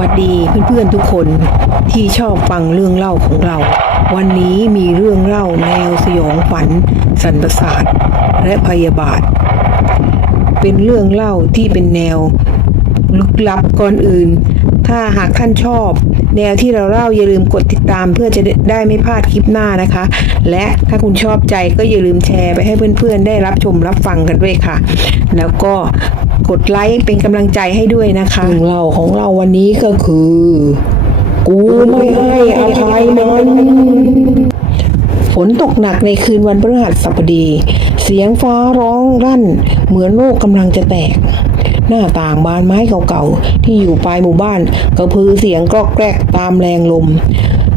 วัสดีเพื่อนๆทุกคนที่ชอบฟังเรื่องเล่าของเราวันนี้มีเรื่องเล่าแนวสยองขวัญสันประสาทและพยาบาทเป็นเรื่องเล่าที่เป็นแนวลึกลับก่อนอื่นถ้าหากท่านชอบแนวที่เราเล่าอย่าลืมกดติดตามเพื่อจะได้ไม่พลาดคลิปหน้านะคะและถ้าคุณชอบใจก็อย่าลืมแชร์ไปให้เพื่อนๆได้รับชมรับฟังกันด้วยค่ะแล้วก็กดไลค์เป็นกำลังใจให้ด้วยนะคะเรื่องเล่าของเราวันนี้ก็คือกูไม่ให้อภัยมันฝนตกหนักในคืนวันพฤหัสบดีเสียงฟ้าร้องรั่นเหมือนโลกกำลังจะแตกหน้าต่างบานไม้เก่าๆที่อยู่ปลายหมู่บ้านกระพือเสียงกรอกแกรกตามแรงลม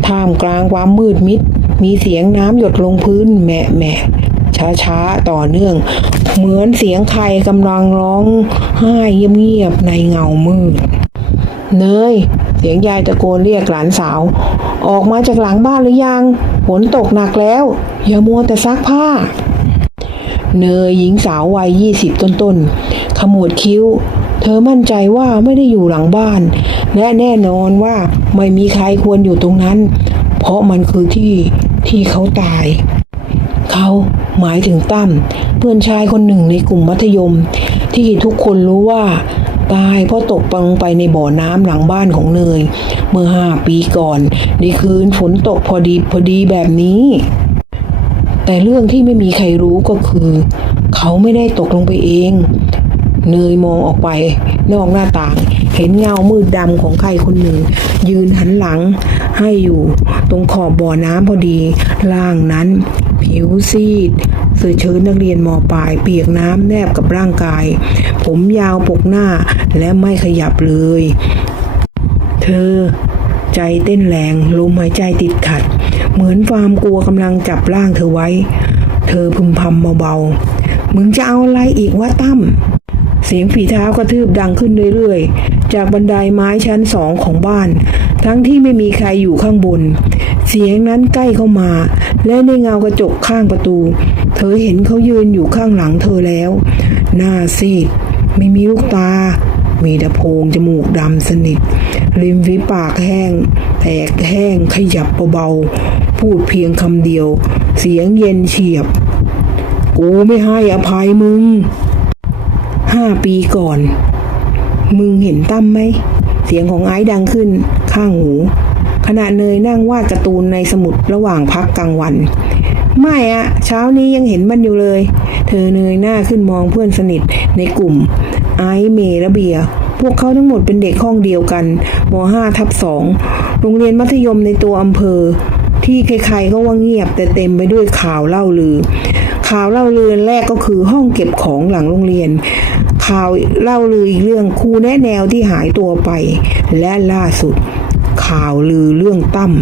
ท่ามกลางความมืดมิดมีเสียงน้ำหยดลงพื้นแหมะแหมะช้าๆต่อเนื่องเหมือนเสียงใครกำลังร้องไห้เงียบๆในเงามืดเนยเสียงยายตะโกนเรียกหลานสาวออกมาจากหลังบ้านหรือยังฝนตกหนักแล้วอย่ามัวแต่ซักผ้าเนยหญิงสาววัย20ต้นๆขมวดคิ้วเธอมั่นใจว่าไม่ได้อยู่หลังบ้านและแน่นอนว่าไม่มีใครควรอยู่ตรงนั้นเพราะมันคือที่เขาตายเขาหมายถึงตั้มเพื่อนชายคนหนึ่งในกลุ่มมัธยมที่ทุกคนรู้ว่าตายเพราะตกลงไปในบ่อน้ำหลังบ้านของเนยเมื่อ5 ปีก่อนในคืนฝนตกพอดีแบบนี้แต่เรื่องที่ไม่มีใครรู้ก็คือเขาไม่ได้ตกลงไปเองเนยมองออกไปนอกหน้าต่างเห็นเงามืดดำของใครคนหนึ่งยืนหันหลังให้อยู่ตรงขอบบ่อน้ำพอดีร่างนั้นผิวซีดเสื้อเชิ้ตนักเรียนม.ปลายเปียกน้ำแนบกับร่างกายผมยาวปกหน้าและไม่ขยับเลยเธอใจเต้นแรงลมหายใจติดขัดเหมือนความกลัวกำลังจับร่างเธอไว้เธอพึมพำเบาๆมึงจะเอาอะไรอีกวะตั้มเสียงฝีเท้ากระทืบดังขึ้นเรื่อยๆจากบันไดไม้ชั้น2ของบ้านทั้งที่ไม่มีใครอยู่ข้างบนเสียงนั้นใกล้เข้ามาและในเงากระจกข้างประตูเธอเห็นเขายืนอยู่ข้างหลังเธอแล้วหน้าซีดไม่มีลูกตามีแต่โพรงจมูกดำสนิทริมฝีปากแห้งแตกแห้งขยับเบาๆพูดเพียงคำเดียวเสียงเย็นเฉียบกูไม่ให้อภัยมึง5 ปีก่อนมึงเห็นตั้มไหมเสียงของไอ้ดังขึ้นข้างหูขณะเนยนั่งวาดการ์ตูนในสมุดระหว่างพักกลางวันไม่อะเช้านี้ยังเห็นมันอยู่เลยเธอเนยหน้าขึ้นมองเพื่อนสนิทในกลุ่มไอซ์เมย์และเบียร์พวกเขาทั้งหมดเป็นเด็กห้องเดียวกันม.5/2 โรงเรียนมัธยมในตัวอำเภอที่ใครๆก็ว่าเงียบแต่เต็มไปด้วยข่าวเล่าลือแรกก็คือห้องเก็บของหลังโรงเรียนข่าวเล่าลืออีกเรื่องครูแนะแนวที่หายตัวไปและล่าสุดข่าวลือเรื่องตั้ม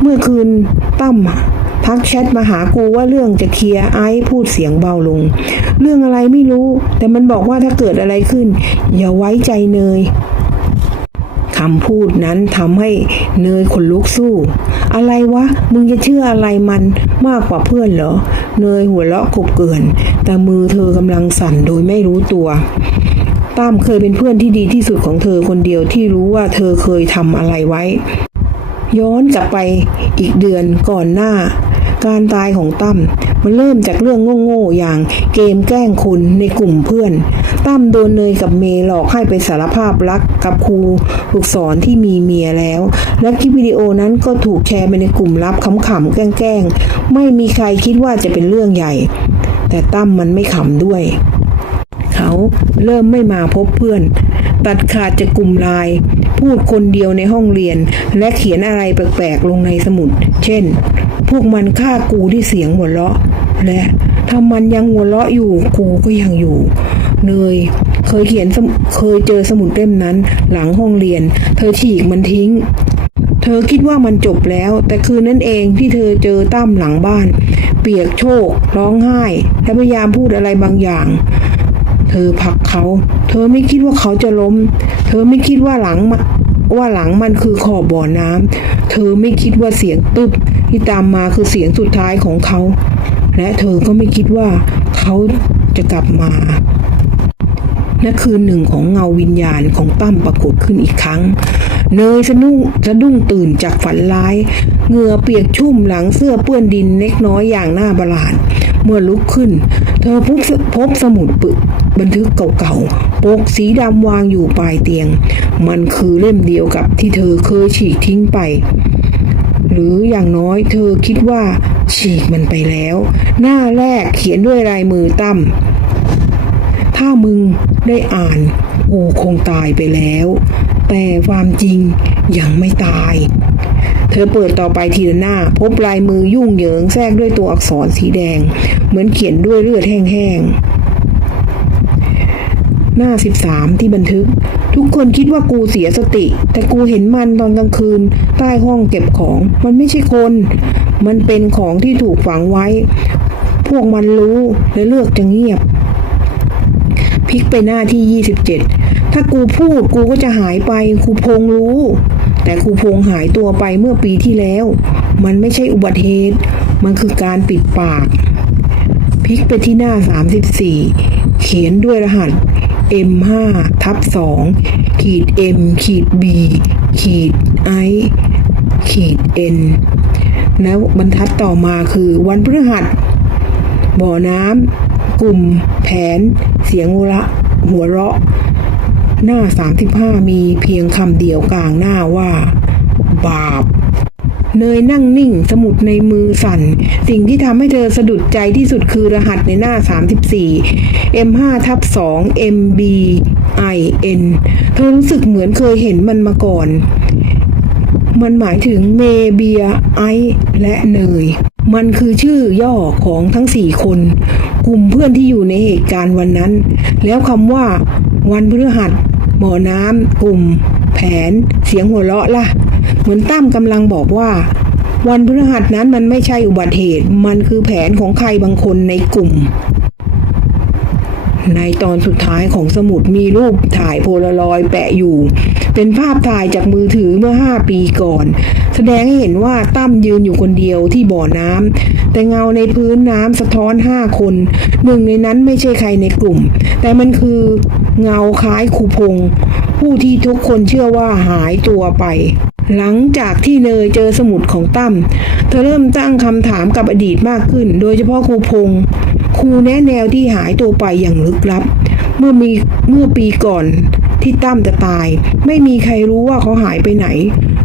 เมื่อคืนตั้มทักแชทมาหากูว่าเรื่องจะเคลียร์ไอซ์พูดเสียงเบาลงเรื่องอะไรไม่รู้แต่มันบอกว่าถ้าเกิดอะไรขึ้นอย่าไว้ใจเนยคำพูดนั้นทำให้เนยขนลุกสู้อะไรวะมึงจะเชื่ออะไรมันมากกว่าเพื่อนเหรอเนยหัวเราะกบเกินแต่มือเธอกำลังสั่นโดยไม่รู้ตัวตั้มเคยเป็นเพื่อนที่ดีที่สุดของเธอคนเดียวที่รู้ว่าเธอเคยทำอะไรไว้ย้อนกลับไปอีกเดือนก่อนหน้าการตายของตั้มมันเริ่มจากเรื่องโง่ๆอย่างเกมแกล้งคนในกลุ่มเพื่อนตั้มโดนเนยกับเมย์หลอกให้ไปสารภาพรักกับครูฝึกสอนที่มีเมียแล้วและคลิปวิดีโอนั้นก็ถูกแชร์ไปในกลุ่มลับขำๆแกล้งๆไม่มีใครคิดว่าจะเป็นเรื่องใหญ่แต่ตั้มมันไม่ขำด้วยเขาเริ่มไม่มาพบเพื่อนตัดขาดจากกลุ่มไลน์พูดคนเดียวในห้องเรียนและเขียนอะไรแปลกๆลงในสมุดเช่นพวกมันฆ่ากูที่เสียงหัวเราะและถ้ามันยังหัวเราะอยู่กูก็ยังอยู่เนยเคยเจอสมุดเล่มนั้นหลังห้องเรียนเธอฉีกมันทิ้งเธอคิดว่ามันจบแล้วแต่คืนนั้นเองที่เธอเจอตั้มหลังบ้านเปียกโชกร้องไห้และพยายามพูดอะไรบางอย่างเธอผลักเขาเธอไม่คิดว่าเขาจะล้มเธอไม่คิดว่าหลังมันคือขอบบ่อน้ำเธอไม่คิดว่าเสียงตึ๊บที่ตามมาคือเสียงสุดท้ายของเขาและเธอก็ไม่คิดว่าเขาจะกลับมาณคืนหนึ่งของเงาวิญญาณของตั้มปรากฏขึ้นอีกครั้ง เนยสะดุ้งตื่นจากฝันร้ายเหงื่อเปียกชุ่มหลังเสื้อเปื้อนดินเล็กน้อยอย่างน่าประหลาดเมื่อลุกขึ้นเธอพบสมุดบันทึกเก่าๆปกสีดำวางอยู่ปลายเตียงมันคือเล่มเดียวกับที่เธอเคยฉีกทิ้งไปหรืออย่างน้อยเธอคิดว่าฉีกมันไปแล้วหน้าแรกเขียนด้วยลายมือตั้มถ้ามึงได้อ่านกูคงตายไปแล้วแต่ความจริงยังไม่ตายเธอเปิดต่อไปทีละหน้าพบลายมือยุ่งเหยิงแทรกด้วยตัวอักษรสีแดงเหมือนเขียนด้วยเลือดแห้งๆหน้า13ที่บันทึกทุกคนคิดว่ากูเสียสติแต่กูเห็นมันตอนกลางคืนใต้ห้องเก็บของมันไม่ใช่คนมันเป็นของที่ถูกฝังไว้พวกมันรู้และเลือกจะเงียบพลิกไปหน้าที่27ถ้ากูพูดกูก็จะหายไปครูพงษ์รู้แต่ครูพงษ์หายตัวไปเมื่อปีที่แล้วมันไม่ใช่อุบัติเหตุมันคือการปิดปากพลิกไปที่หน้า34เขียนด้วยรหัส M5/2-M-B-I-N แล้วบรรทัดต่อมาคือวันพฤหัสบ่อน้ำกลุ่มแผนเสียงหัวเราะหน้า35มีเพียงคำเดียวกลางหน้าว่าบาปเนยนั่งนิ่งสมุดในมือสั่นสิ่งที่ทำให้เธอสะดุดใจที่สุดคือรหัสในหน้า34 M5/2-MBIN เธอรู้สึกเหมือนเคยเห็นมันมาก่อนมันหมายถึงเมเบียไอและเนยมันคือชื่อย่อของทั้ง4คนกลุ่มเพื่อนที่อยู่ในเหตุการณ์วันนั้นแล้วคำว่าวันพฤหัสบ่อน้ำกลุ่มแผนเสียงหัวเราะล่ะเหมือนตั้มกำลังบอกว่าวันพฤหัสนั้นมันไม่ใช่อุบัติเหตุมันคือแผนของใครบางคนในกลุ่มในตอนสุดท้ายของสมุดมีรูปถ่ายโพลารอยด์แปะอยู่เป็นภาพถ่ายจากมือถือเมื่อ5 ปีก่อนแสดงให้เห็นว่าตั้มยืนอยู่คนเดียวที่บ่อน้ำแต่เงาในพื้นน้ำสะท้อน5 คนหนึ่งในนั้นไม่ใช่ใครในกลุ่มแต่มันคือเงาคล้ายครูพงษ์ผู้ที่ทุกคนเชื่อว่าหายตัวไปหลังจากที่เนยเจอสมุดของตั้มเธอเริ่มตั้งคำถามกับอดีตมากขึ้นโดยเฉพาะครูพงษ์ครูแนะแนวที่หายตัวไปอย่างลึกลับเมื่อปีก่อนที่ตั้มจะตายไม่มีใครรู้ว่าเขาหายไปไหน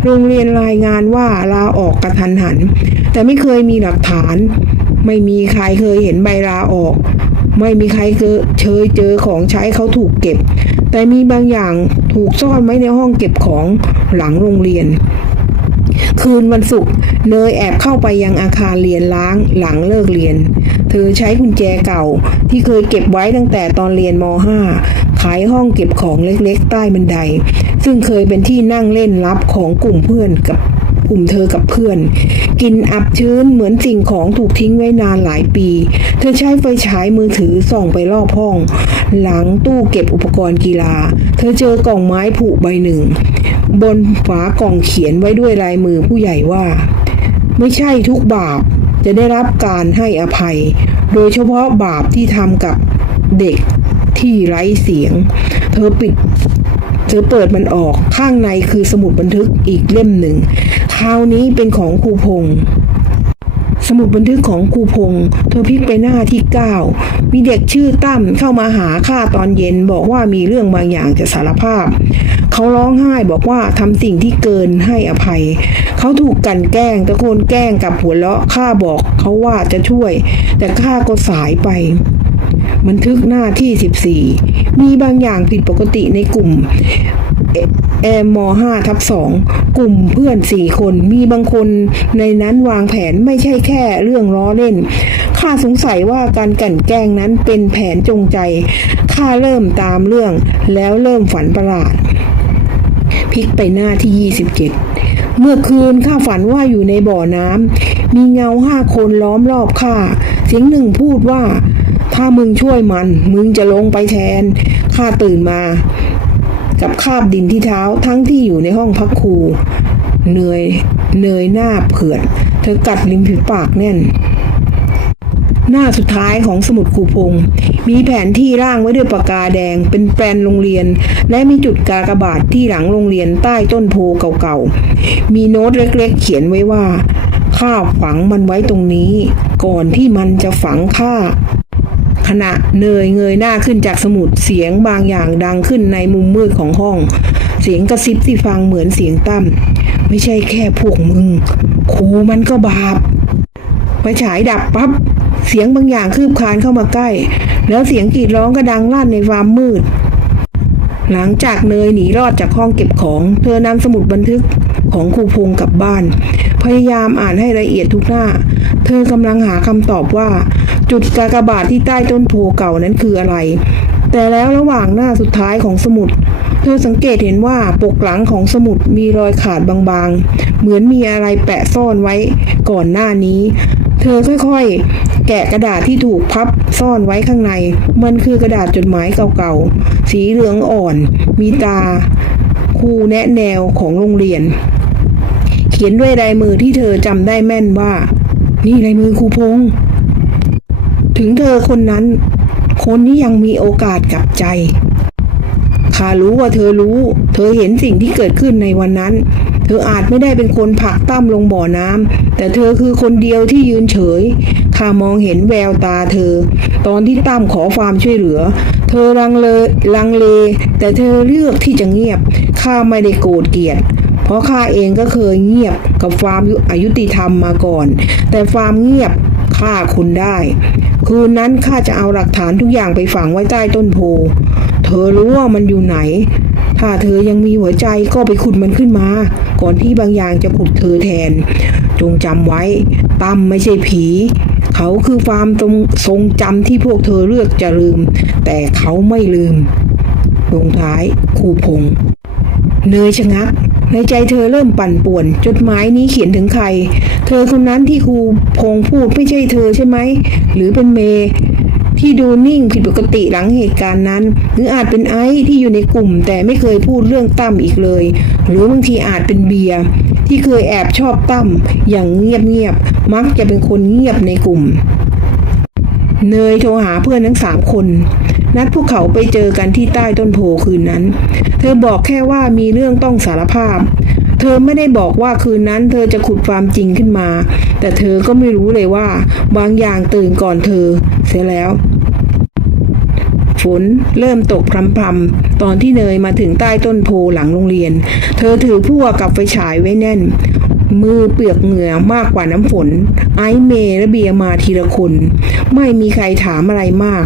โรงเรียนรายงานว่าลาออกกระทันหันแต่ไม่เคยมีหลักฐานไม่มีใครเคยเห็นใบลาออกไม่มีใครเคยเจอของใช้เขาถูกเก็บแต่มีบางอย่างถูกซ่อนไว้ในห้องเก็บของหลังโรงเรียนคืนวันศุกร์เนยแอบเข้าไปยังอาคารเรียนล้างหลังเลิกเรียนเธอใช้กุญแจเก่าที่เคยเก็บไว้ตั้งแต่ตอนเรียนม.5 ขายห้องเก็บของเล็กๆใต้บันไดซึ่งเคยเป็นที่นั่งเล่นลับของกลุ่มเพื่อนกับกลุ่มเธอกับเพื่อนกลิ่นอับชื้นเหมือนสิ่งของถูกทิ้งไว้นานหลายปีเธอใช้ไฟฉายมือถือส่องไปรอบห้องหลังตู้เก็บอุปกรณ์กีฬาเธอเจอกล่องไม้ผุใบหนึ่งบนฝากล่องเขียนไว้ด้วยลายมือผู้ใหญ่ว่าไม่ใช่ทุกบาปจะได้รับการให้อภัยโดยเฉพาะบาปที่ทำกับเด็กที่ไร้เสียงเธอเปิดมันออกข้างในคือสมุดบันทึกอีกเล่มหนึ่งคราวนี้เป็นของครูพงษ์สมุดบันทึกของครูพงษ์เธอพลิกไปหน้าที่9มีเด็กชื่อตั้มเข้ามาหาข้าตอนเย็นบอกว่ามีเรื่องบางอย่างจะสารภาพเขาร้องไห้บอกว่าทำสิ่งที่เกินให้อภัยเขาถูกกลั่นแกล้งตะโกนแกล้งกับหัวเราะข้าบอกเขาว่าจะช่วยแต่ข้าก็สายไปบันทึกหน้าที่14มีบางอย่างผิดปกติในกลุ่มม.5/2 กลุ่มเพื่อน4 คนมีบางคนในนั้นวางแผนไม่ใช่แค่เรื่องล้อเล่นข้าสงสัยว่าการกลั่นแกล้งนั้นเป็นแผนจงใจข้าเริ่มตามเรื่องแล้วเริ่มฝันประหลาดพลิกไปหน้าที่27เมื่อคืนข้าฝันว่าอยู่ในบ่อน้ำมีเงา5 คนล้อมรอบข้าเสียงหนึ่งพูดว่าถ้ามึงช่วยมันมึงจะลงไปแทนข้าตื่นมากับคราบดินที่เท้าทั้งที่อยู่ในห้องพักครูเนยหน้าเผือดเธอกัดริมฝีปากแน่น หน้าสุดท้ายของสมุดครูพงษ์มีแผนที่ร่างไว้ด้วยปากกาแดงเป็นแปลนโรงเรียนและมีจุดกากบาทที่หลังโรงเรียนใต้ต้นโพเก่าๆมีโน้ตเล็กๆเขียนไว้ว่าข้าฝังมันไว้ตรงนี้ก่อนที่มันจะฝังข้าขณะเนยเงยหน้าขึ้นจากสมุดเสียงบางอย่างดังขึ้นในมุมมืดของห้องเสียงกระซิบที่ฟังเหมือนเสียงตั้มไม่ใช่แค่พวกมึงครูมันก็บาปไฟฉายดับปั๊บเสียงบางอย่างคืบคลานเข้ามาใกล้แล้วเสียงกรีดร้องก็ดังลั่นในความมืดหลังจากเนยหนีรอดจากห้องเก็บของเธอนำสมุดบันทึกของครูพงษ์กลับบ้านพยายามอ่านให้ละเอียดทุกหน้าเธอกำลังหาคำตอบว่าจุดกากบาทที่ใต้ต้นโพเก่านั้นคืออะไรแต่แล้วระหว่างหน้าสุดท้ายของสมุดเธอสังเกตเห็นว่าปกหลังของสมุดมีรอยขาดบางๆเหมือนมีอะไรแปะซ่อนไว้ก่อนหน้านี้เธอค่อยๆแกะกระดาษที่ถูกพับซ่อนไว้ข้างในมันคือกระดาษจดหมายเก่าๆสีเหลืองอ่อนมีตาครูแนะแนวของโรงเรียนเขียนด้วยลายมือที่เธอจำได้แม่นว่านี่ลายมือครูพงษ์ถึงเธอคนนั้นคนนี้ยังมีโอกาสกลับใจข้ารู้ว่าเธอรู้เธอเห็นสิ่งที่เกิดขึ้นในวันนั้นเธออาจไม่ได้เป็นคนผลักตั้มลงบ่อน้ำแต่เธอคือคนเดียวที่ยืนเฉยข้ามองเห็นแววตาเธอตอนที่ตั้มขอความช่วยเหลือเธอลังเลแต่เธอเลือกที่จะเงียบข้าไม่ได้โกรธเกลียดเพราะข้าเองก็เคยเงียบกับความอายุติธรรมมาก่อนแต่ความเงียบฆ่าคุณได้คืนนั้นข้าจะเอาหลักฐานทุกอย่างไปฝังไว้ใต้ต้นโพเธอรู้ว่ามันอยู่ไหนถ้าเธอยังมีหัวใจก็ไปขุดมันขึ้นมาก่อนที่บางอย่างจะขุดเธอแทนจงจำไว้ตั้มไม่ใช่ผีเขาคือความทรงจำที่พวกเธอเลือกจะลืมแต่เขาไม่ลืมลงท้ายครูพงษ์เนยชะงักในใจเธอเริ่มปั่นป่วนจดหมายนี้เขียนถึงใครเธอคนนั้นที่ครูพงษ์พูดไม่ใช่เธอใช่ไหมหรือเป็นเมย์ที่ดูนิ่งผิดปกติหลังเหตุการณ์นั้นหรืออาจเป็นไอซ์ที่อยู่ในกลุ่มแต่ไม่เคยพูดเรื่องตั้มอีกเลยหรือบางทีอาจเป็นเบียร์ที่เคยแอบชอบตั้มอย่างเงียบๆมักจะเป็นคนเงียบในกลุ่มเนยโทรหาเพื่อนทั้ง3 คนนัดพวกเขาไปเจอกันที่ใต้ต้นโพคืนนั้นเธอบอกแค่ว่ามีเรื่องต้องสารภาพเธอไม่ได้บอกว่าคืนนั้นเธอจะขุดความจริงขึ้นมาแต่เธอก็ไม่รู้เลยว่าบางอย่างตื่นก่อนเธอเสียแล้วฝนเริ่มตกพรำๆตอนที่เนยมาถึงใต้ต้นโพหลังโรงเรียนเธอถือพวกกับไฟฉายไว้แน่นมือเปียกเหงื่อมากกว่าน้ำฝนไอซ์เมย์และเบียร์มาทีละคนไม่มีใครถามอะไรมาก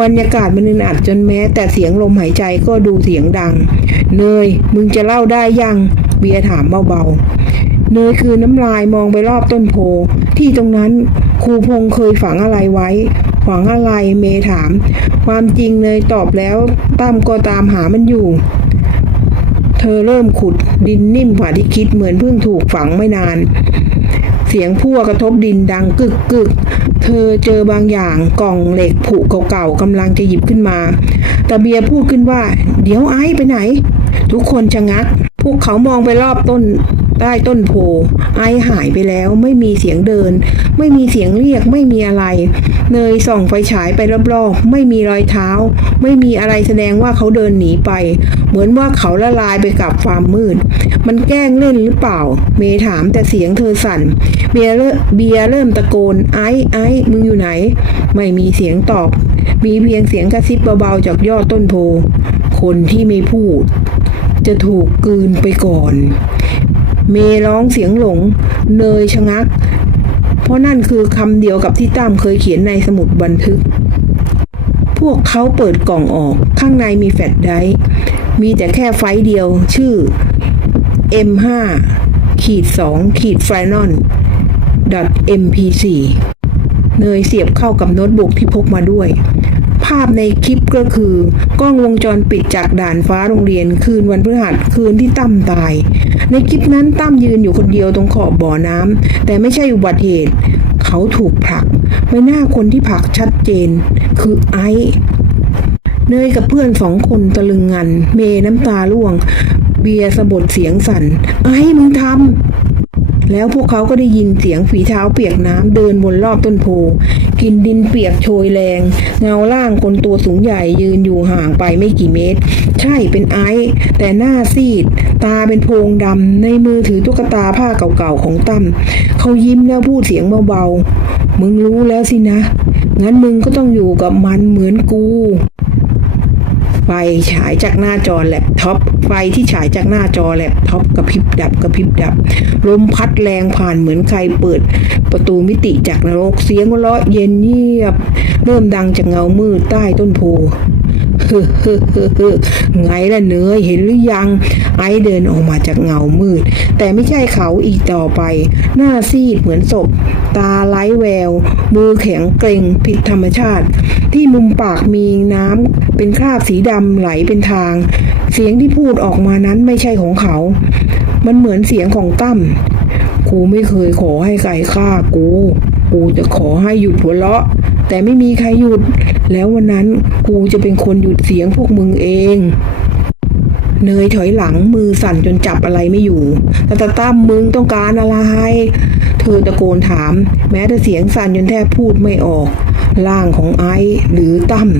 บรรยากาศมันอึดอัดจนแม้แต่เสียงลมหายใจก็ดูเสียงดังเนยมึงจะเล่าได้ยังเบียร์ถามเบาๆเนยคือน้ำลายมองไปรอบต้นโพที่ตรงนั้นครูพงษ์เคยฝังอะไรไว้ฝังอะไรเมย์ถามความจริงเนยตอบแล้วตั้มก็ตามหามันอยู่เธอเริ่มขุดดินนิ่มกว่าที่คิดเหมือนเพิ่งถูกฝังไม่นานเสียงพั่วกระทบดินดังกึกเธอเจอบางอย่างกล่องเหล็กผุเก่าๆกำลังจะหยิบขึ้นมาแต่เบียร์พูดขึ้นว่าเดี๋ยวไอ้ไปไหนทุกคนชะงักพวกเขามองไปรอบใต้ต้นโพไอ้หายไปแล้วไม่มีเสียงเดินไม่มีเสียงเรียกไม่มีอะไรเนยส่องไฟฉายไปรอบๆไม่มีรอยเท้าไม่มีอะไรแสดงว่าเขาเดินหนีไปเหมือนว่าเขาละลายไปกับความมืดมันแกล้งเล่นหรือเปล่าเมย์ถามแต่เสียงเธอสั่นเบียร์เริ่มตะโกนไอ้มึงอยู่ไหนไม่มีเสียงตอบมีเพียงเสียงกระซิบเบาๆจากยอดต้นโพคนที่ไม่พูดจะถูกกลืนไปก่อนเมย์ร้องเสียงหลงเนยชะงักเพราะนั่นคือคำเดียวกับที่ตั้มเคยเขียนในสมุดบันทึกพวกเขาเปิดกล่องออกข้างในมีแฟลชไดรฟ์มีแต่แค่ไฟล์เดียวชื่อ M5-2-Final .mp4 เนยเสียบเข้ากับโน้ตบุ๊กที่พกมาด้วยภาพในคลิปก็คือกล้องวงจรปิดจากด่านฟ้าโรงเรียนคืนวันพฤหัสคืนที่ตั้มตายในคลิปนั้นตั้มยืนอยู่คนเดียวตรงขอบบ่อน้ำแต่ไม่ใช่อุบัติเหตุเขาถูกผลักใบหน้าคนที่ผลักชัดเจนคือไอซ์เนยกับเพื่อน2 คนตะลึงงันเมย์น้ำตาร่วงเบียร์สะบดเสียงสั่นไอ้มึงทำ แล้วพวกเขาก็ได้ยินเสียงฝีเท้าเปียกน้ำเดินบนรอบต้นโพกลิ่นดินเปียกโชยแรงเงาร่างคนตัวสูงใหญ่ยืนอยู่ห่างไปไม่กี่เมตรใช่เป็นไอซ์แต่หน้าซีดตาเป็นโพรงดำในมือถือตุ๊กตาผ้าเก่าๆของตั้มเขายิ้มแล้วพูดเสียงเบาๆมึงรู้แล้วสินะงั้นมึงก็ต้องอยู่กับมันเหมือนกูไฟฉายจากหน้าจอแล็ปท็อปไฟที่ฉายจากหน้าจอแล็ปท็อปกระพริบดับกระพริบดับลมพัดแรงผ่านเหมือนใครเปิดประตูมิติจากนรกเสียงหัวเราะเย็นเงียบเริ่มดังจากเงามืดใต้ต้นโพไงล่ะเนยเห็นหรือยังไอเดินออกมาจากเงามืดแต่ไม่ใช่เขาอีกต่อไปหน้าซีดเหมือนศพตาไร้แววมือแข็งเกร็งผิดธรรมชาติที่มุมปากมีน้ำเป็นคราบสีดำไหลเป็นทางเสียงที่พูดออกมานั้นไม่ใช่ของเขามันเหมือนเสียงของตั้มกูไม่เคยขอให้ใครฆ่ากูจะขอให้หยุดหัวเราะแต่ไม่มีใครหยุดแล้ววันนั้นกูจะเป็นคนหยุดเสียงพวกมึงเองเนยถอยหลังมือสั่นจนจับอะไรไม่อยู่แต่ตั้มมึงต้องการอะไรเธอตะโกนถามแม้แต่เสียงสั่นจนแทบพูดไม่ออกร่างของไอซ์หรือตั้ม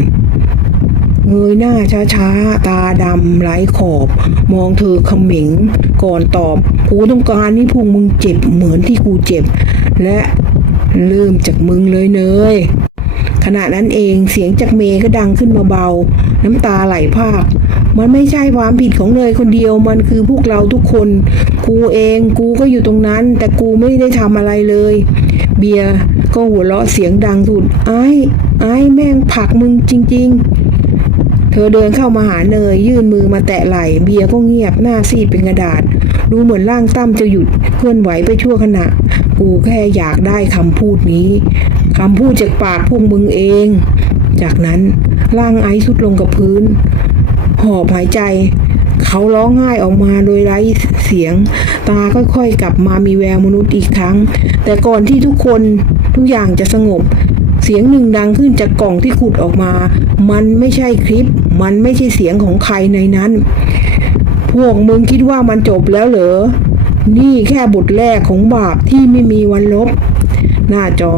เงยหน้าช้าๆตาดำไร้ขอบมองเธอเขม็งก่อนตอบกูต้องการให้พวกมึงเจ็บเหมือนที่กูเจ็บและเริ่มจากมึงเลยเนยขณะนั้นเองเสียงจากเมย์ก็ดังขึ้นมาเบาน้ำตาไหลพรากมันไม่ใช่ความผิดของเนยคนเดียวมันคือพวกเราทุกคนกูก็อยู่ตรงนั้นแต่กูไม่ได้ทำอะไรเลยเบียร์ก็หัวเราะเสียงดังสุดไอ้แม่งผลักมึงจริงๆเธอเดินเข้ามาหาเนยยื่นมือมาแตะไหล่เบียร์ก็เงียบหน้าซีดเป็นกระดาษดูเหมือนร่างตั้มจะหยุดเคลื่อนไหวไปชั่วขณะกูแค่อยากได้คำพูดนี้คำพูดจากปากพวกมึงเองจากนั้นร่างไอซ์ทรุดลงกับพื้นหอบหายใจเขาร้องไห้ออกมาโดยไร้เสียงตาค่อยๆกลับมามีแววมนุษย์อีกครั้งแต่ก่อนที่ทุกอย่างจะสงบเสียงหนึ่งดังขึ้นจากกล่องที่ขุดออกมามันไม่ใช่คลิปมันไม่ใช่เสียงของใครในนั้นพวกมึงคิดว่ามันจบแล้วเหรอนี่แค่บทแรกของบาปที่ไม่มีวันลบหน้าจอ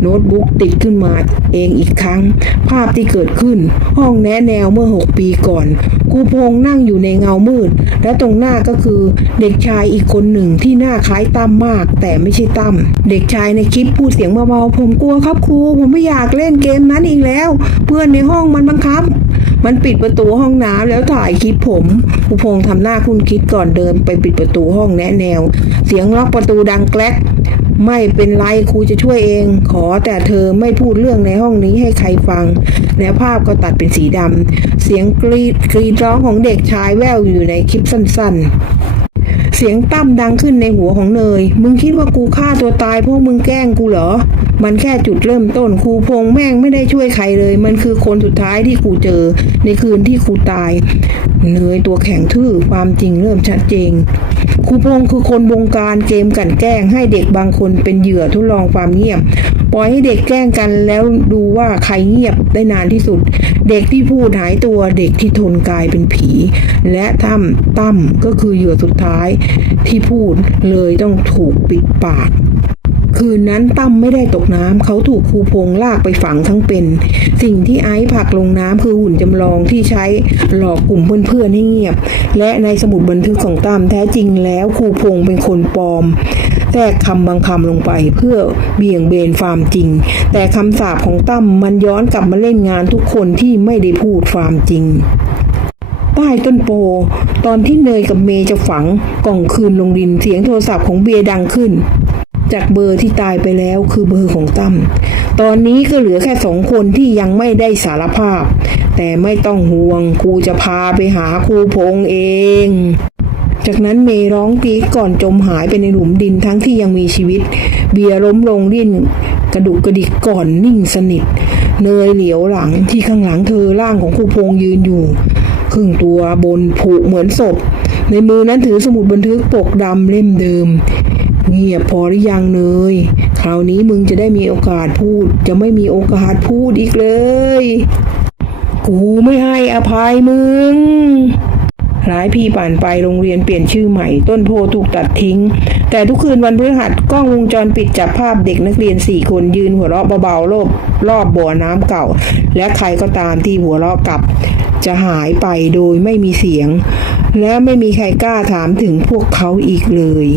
โน้ตบุ๊กติดขึ้นมาเองอีกครั้งภาพที่เกิดขึ้นห้องแนะแนวเมื่อ6 ปีก่อนครูพงษ์นั่งอยู่ในเงามืดและตรงหน้าก็คือเด็กชายอีกคนหนึ่งที่หน้าคล้ายตั้มมากแต่ไม่ใช่ตั้มเด็กชายในคลิปพูดเสียงเบาๆผมกลัวครับครูผมไม่อยากเล่นเกมนั้นอีกแล้วเพื่อนในห้องมันบังคับมันปิดประตูห้องน้ำแล้วถ่ายคลิปผมครูพงษ์ทำหน้าคุ้นคิดก่อนเดินไปปิดประตูห้องแนะแนวเสียงล็อกประตูดังแกลกไม่เป็นไรครูจะช่วยเองขอแต่เธอไม่พูดเรื่องในห้องนี้ให้ใครฟังแล้วภาพก็ตัดเป็นสีดำเสียงกรีดร้องของเด็กชายแว่วอยู่ในคลิปสั้นๆเสียงตั้มดังขึ้นในหัวของเนยมึงคิดว่ากูฆ่าตัวตายเพราะมึงแกล้งกูเหรอมันแค่จุดเริ่มต้นครูพงษ์แม่งไม่ได้ช่วยใครเลยมันคือคนสุดท้ายที่กูเจอในคืนที่กูตายเนยตัวแข็งทื่อความจริงเริ่มชัดเจนครูพงษ์คือคนบงการเกมกลั่นแกล้งให้เด็กบางคนเป็นเหยื่อทดลองความเงียบปล่อยให้เด็กแกล้งกันแล้วดูว่าใครเงียบได้นานที่สุดเด็กที่พูดหายตัวเด็กที่ทนกลายเป็นผีและตั้มก็คือเหยื่อสุดท้ายที่พูดเลยต้องถูกปิดปากคืนนั้นตั้มไม่ได้ตกน้ำเขาถูกครูพงษ์ลากไปฝังทั้งเป็นสิ่งที่ไอซ์ผลักลงน้ำคือหุ่นจำลองที่ใช้หลอกกลุ่มเพื่อนๆให้เงียบและในสมุดบันทึกของตั้มแท้จริงแล้วครูพงษ์เป็นคนปลอมแทรกคำบางคำลงไปเพื่อเบี่ยงเบนความจริงแต่คำสาปของตั้มมันย้อนกลับมาเล่นงานทุกคนที่ไม่ได้พูดความจริงใต้ต้นโพตอนที่เนยกับเมย์จะฝังกล่องคืนลงดินเสียงโทรศัพท์ของเบียร์ดังขึ้นจากเบอร์ที่ตายไปแล้วคือเบอร์ของตั้มตอนนี้ก็เหลือแค่2 คนที่ยังไม่ได้สารภาพแต่ไม่ต้องห่วงครูจะพาไปหาครูพงษ์เองจากนั้นเมย์ร้องกรี๊ดก่อนจมหายไปในหลุมดินทั้งที่ยังมีชีวิตเบียร์ล้มลงดิ้นกระดุกกระดิกก่อนนิ่งสนิทเนยเหลียวหลังที่ข้างหลังเธอร่างของครูพงษ์ยืนอยู่ครึ่งตัวบนผุเหมือนศพในมือนั้นถือสมุดบันทึกปกดำเล่มเดิมเงียบพอหรือยังเนยคราวนี้มึงจะได้มีโอกาสพูดจะไม่มีโอกาสพูดอีกเลยกูไม่ให้อภัยมึง หลายปีผ่านไปโรงเรียนเปลี่ยนชื่อใหม่ต้นโพถูกตัดทิ้งแต่ทุกคืนวันพฤหัสกล้องวงจรปิดจับภาพเด็กนักเรียน4 คนยืนหัวเราะเบาๆรอบบ่อน้ำเก่าและใครก็ตามที่หัวเราะกลับจะหายไปโดยไม่มีเสียงและไม่มีใครกล้าถามถึงพวกเขาอีกเลย